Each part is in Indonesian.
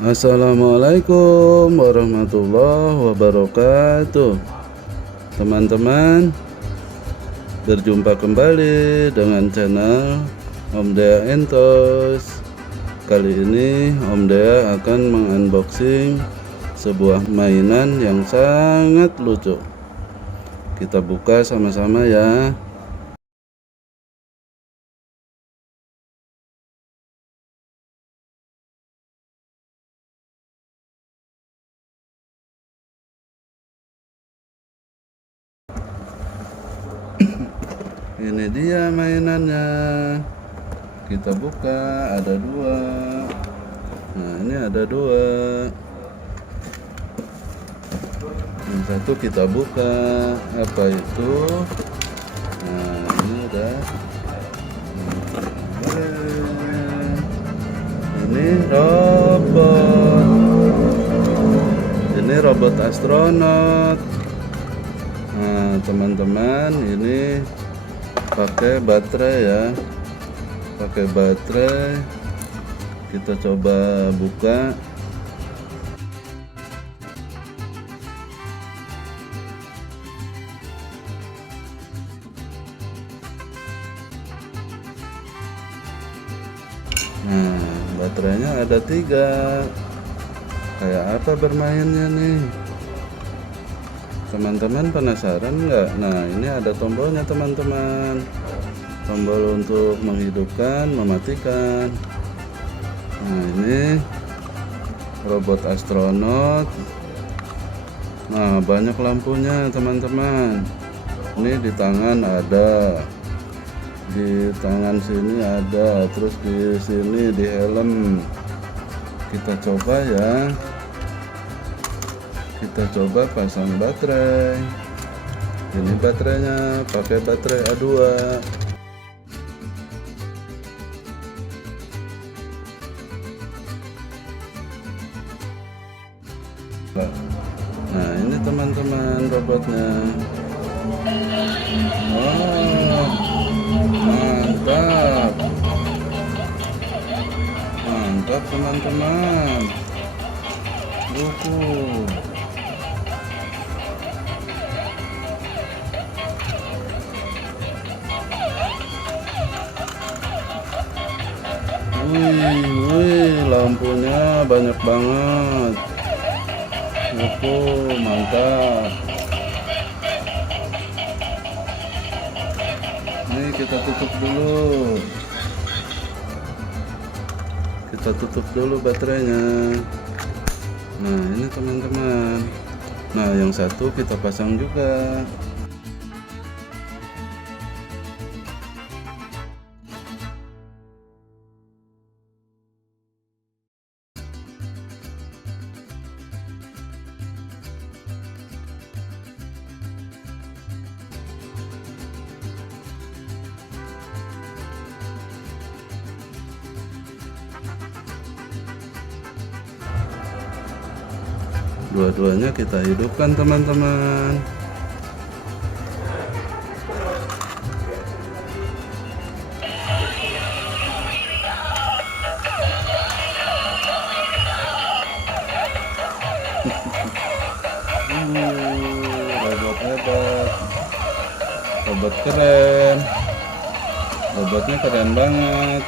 Assalamualaikum warahmatullahi wabarakatuh. Teman-teman, berjumpa kembali dengan channel Om Dea Entos. Kali ini Om Dea akan mengunboxing sebuah mainan yang sangat lucu. Kita buka sama-sama ya. Ini dia mainannya. Kita buka, ada dua. Nah, ini ada dua. Yang satu kita buka, apa itu? Nah, ini udah. Ini robot. Ini robot astronot. Nah, teman-teman, ini pakai baterai ya, pakai baterai. Kita coba buka. Nah, baterainya ada 3. Kayak apa bermainnya nih? Teman-teman penasaran nggak? Nah, ini ada tombolnya teman-teman. Tombol untuk menghidupkan, mematikan. Nah, ini robot astronot. Nah, banyak lampunya teman-teman. Ini di tangan ada, di tangan sini ada, terus di sini di helm. Kita coba ya. Kita coba pasang baterai. Ini baterainya, pakai baterai A2. Nah, ini teman-teman robotnya. Oh, mantap. Mantap teman-teman. Buku. Wih, lampunya banyak banget. Mantap. Ini kita tutup dulu. Kita tutup dulu baterainya. Nah, ini teman-teman. Nah, yang satu kita pasang juga. Dua-duanya kita hidupkan teman-teman. Robot hebat, robot keren, robotnya keren banget.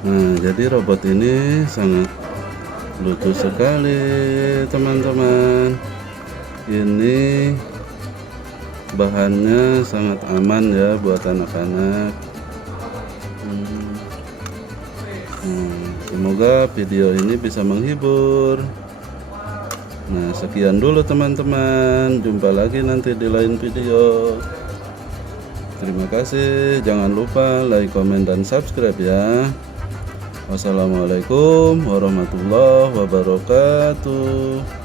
Nah, jadi robot ini sangat lucu sekali teman-teman. Ini bahannya sangat aman ya buat anak-anak. Semoga video ini bisa menghibur. Nah, sekian dulu teman-teman. Jumpa lagi nanti di lain video. Terima kasih. Jangan lupa like, komen, dan subscribe ya. Wassalamualaikum warahmatullahi wabarakatuh.